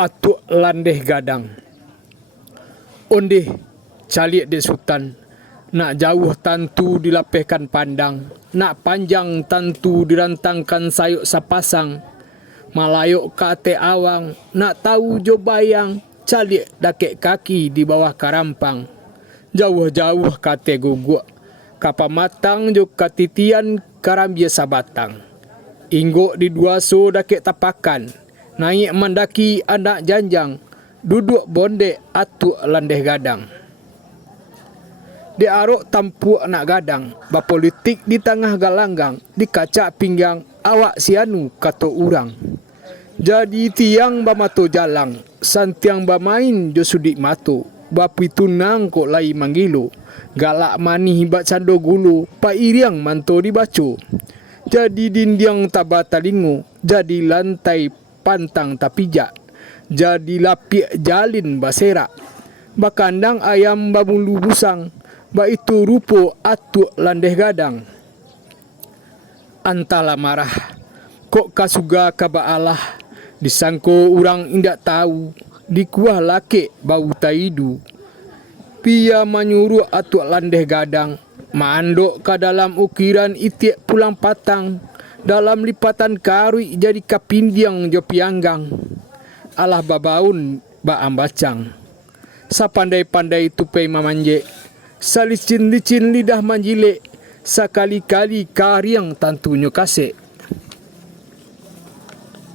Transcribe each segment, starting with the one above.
atuk landeh gadang. Ondeh caliak de sultan, nak jauh tantu dilapehkan pandang, nak panjang tantu dirantangkan sayuk sapasang, malayok kate awang, nak tahu jo bayang, caliak dakek kaki di bawah karampang. Jauh-jauh kate guguk, kapamatang jo katitian karam biasa batang. Inggok di duaso dakek tapakan, naik mandaki anak janjang, duduk bonde atuk landeh gadang. Di arok tampuk anak gadang, bapolitik di tengah galanggang, di kacak pinggang, awak sianu kato urang. Jadi tiang bamato jalang, santiang bamain jo sudik mato, bapi tunang kok lai manggilo, galak manih bat sando gulu, pa iriang manto dibaco. Jadi dindiang tabata lingu, jadi lantai pantang tapijak, jadi lapiak jalin baserak, bakandang ayam babulu busang, ba itu rupo atuk landeh gadang. Antala marah, kok kasuga kaba Allah, disangko urang indak tahu, dikuah lake bau taidu. Pia menyuruh atuk landeh gadang, mandok ke dalam ukiran itiak pulang patang, dalam lipatan karui jadi kapindiang jo pianggang. Alah babaun ba ambacang, sapandai-pandai tupai mamanje, salicin-licin lidah manjile, sakali-kali kariang tantunya kasek.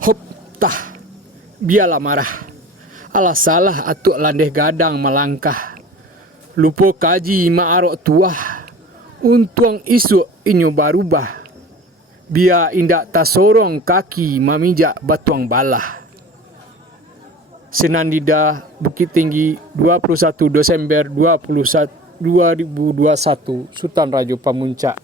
Hop tah, biarlah marah, alah salah atuk landeh gadang melangkah, lupo kaji maarok tuah, untuang isu inyo barubah, biar indak tasorong kaki mamijak batuang balah. Senandida, Bukit Tinggi, 21 Desember 2021, Sultan Raja Pamuncak.